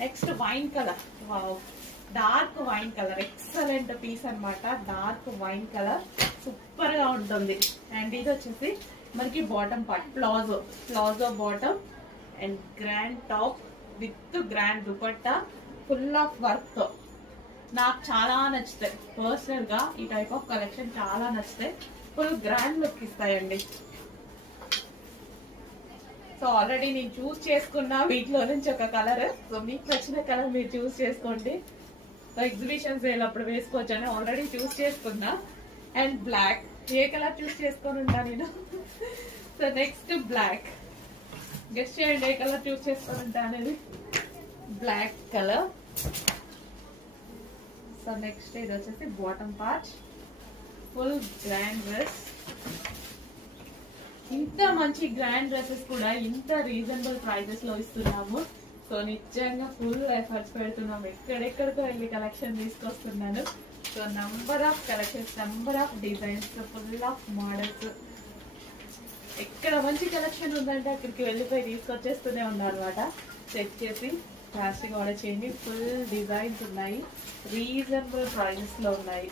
Next wine colour, dark wine colour, excellent piece అన్నమాట. Dark wine colour super గా ఉంటుంది. And ఇది వచ్చేసి మనకి bottom part, palazzo bottom and grand top with grand dupatta, full of work తో. నాకు చాలా నచ్చుతాయి పర్సనల్ గా, ఈ టైప్ ఆఫ్ కలెక్షన్ చాలా నచ్చుతాయి. ఫుల్ గ్రాండ్ లుక్ ఇస్తాయండి. సో ఆల్రెడీ నేను చూస్ చేసుకున్నా వీటిలో నుంచి ఒక కలర్. సో మీకు నచ్చిన కలర్ మీరు చూస్ చేసుకోండి. సో ఎగ్జిబిషన్స్ వెళ్ళినప్పుడు వేసుకోవచ్చు అని ఆల్రెడీ చూస్ చేసుకున్నా. అండ్ బ్లాక్, ఏ కలర్ చూస్ చేసుకొని ఉంటా నేను. సో నెక్స్ట్ బ్లాక్, గెస్ట్ చేయండి ఏ కలర్ చూస్ చేసుకొని ఉంటా అనేది. Black colour. సో నెక్స్ట్ ఇది వచ్చేసి bottom part, full grand dress. ఇంత మంచి గ్రాండ్ డ్రెస్సెస్ కూడా ఇంత రీజనబుల్ ప్రైజెస్ లో ఇస్తున్నాము. సో నిజంగా ఫుల్ ఎఫర్ట్స్ పెడుతున్నాము, ఎక్కడెక్కడికో వెళ్ళి కలెక్షన్ తీసుకొస్తున్నాను. So number of collections, number of designs, full of models. ఎక్కడ మంచి కలెక్షన్ ఉందంటే అక్కడికి వెళ్ళిపోయి తీసుకొచ్చేస్తూనే ఉన్నాను అనమాట. చెక్ చేసి ప్లాస్టిక్ ఆర్డర్ చేయండి. ఫుల్ డిజైన్స్ ఉన్నాయి, రీజనబుల్ ప్రైజెస్ లో ఉన్నాయి.